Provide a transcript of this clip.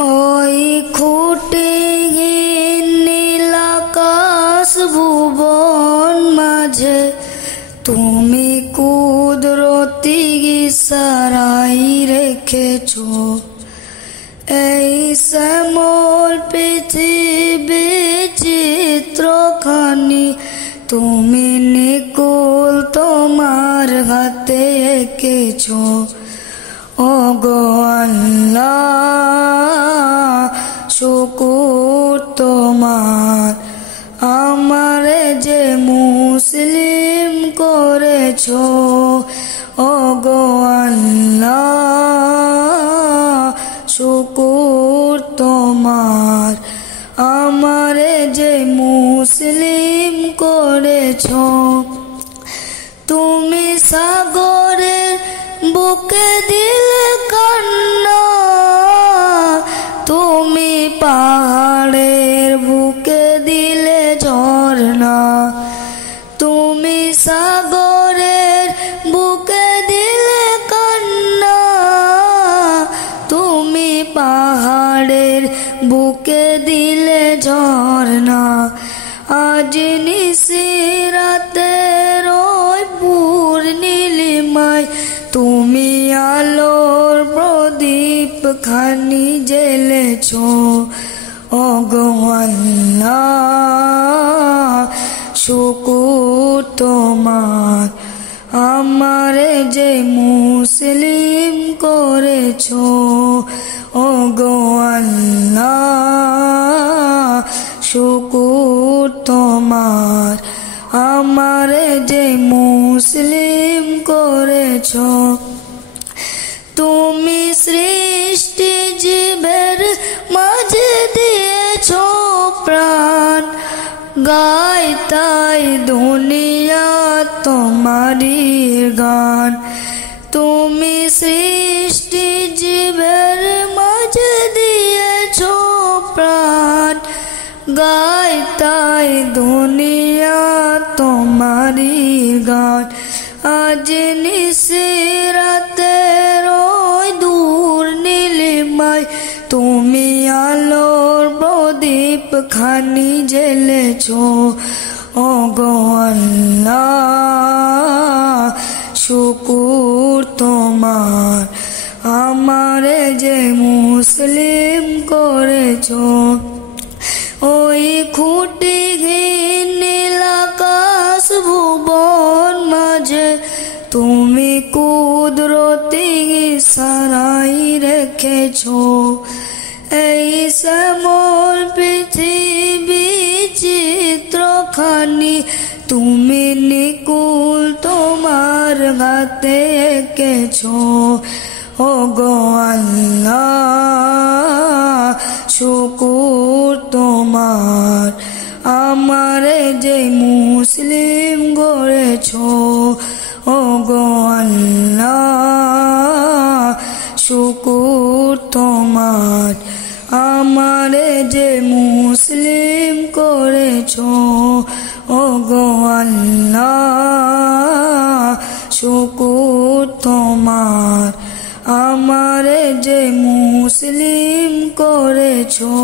ওই খুঁটিহীন নীল আকাশ ভুবন মাঝে তুমি কুদরতি ইশারায় রেখেছো এই শ্যামল পৃথিবী চিত্রখানি তুমি নিকুল তোমার হাতে এঁকেছো। ওগো আল্লাহ শুকর তোমার আমারে যে মুসলিম করেছো। ওগো আল্লাহ শুকর তোমার আমারে যে মুসলিম করেছো। তুমি সাগরের বুকে দিলে কান্না, তুমি পাহাড়ের বুকে দিলে ঝর্ণা, তুমি সাগরের বুকে দিলে কান্না, তুমি পাহাড়ের বুকে দিলে ঝর্ণা। আজ নিশিরাতের ওই পূর্ণিমায় তুমি আলোর প্রদীপ খানি জ্বেলেছো। ওগো আল্লাহ শুকর তোমার আমারে যে মুসলিম করেছো। ওগো আল্লাহ শুকর তোমার আমারে যে মুসলিম করেছো। তুমি সৃষ্টি জীবের মাঝে দিয়েছো প্রাণ, গাই তাই দুনিয়া তোমারি গান। তুমি সৃষ্টি জীবের মাঝে দিয়েছো প্রাণ, গাই তাই দুনিয়া তোমারি গান। আজ নিশিরাতের ওই দূর নীলিমায় তুমি আলোর প্রদীপ খানি জ্বেলেছো। ওগো আল্লাহ শুকর তোমার আমারে যে মুসলিম করেছো। ওই খুঁটিহীন নীল আকাশ ভুবন মাঝে তুমি কুদরতি ইশারায় রেখেছো এই শ্যামল পৃথিবী চিত্রখানি তুমি নিকুল তোমার হাতে এঁকেছো। ওগো আল্লাহ শুকর তোমার আমারে যে মুসলিম গড়েছো। ওগো আল্লাহ শুকর তোমার আমারে যে মুসলিম করেছো। ওগো আল্লাহ শুকর তোমার আমারে যে মুসলিম করেছো।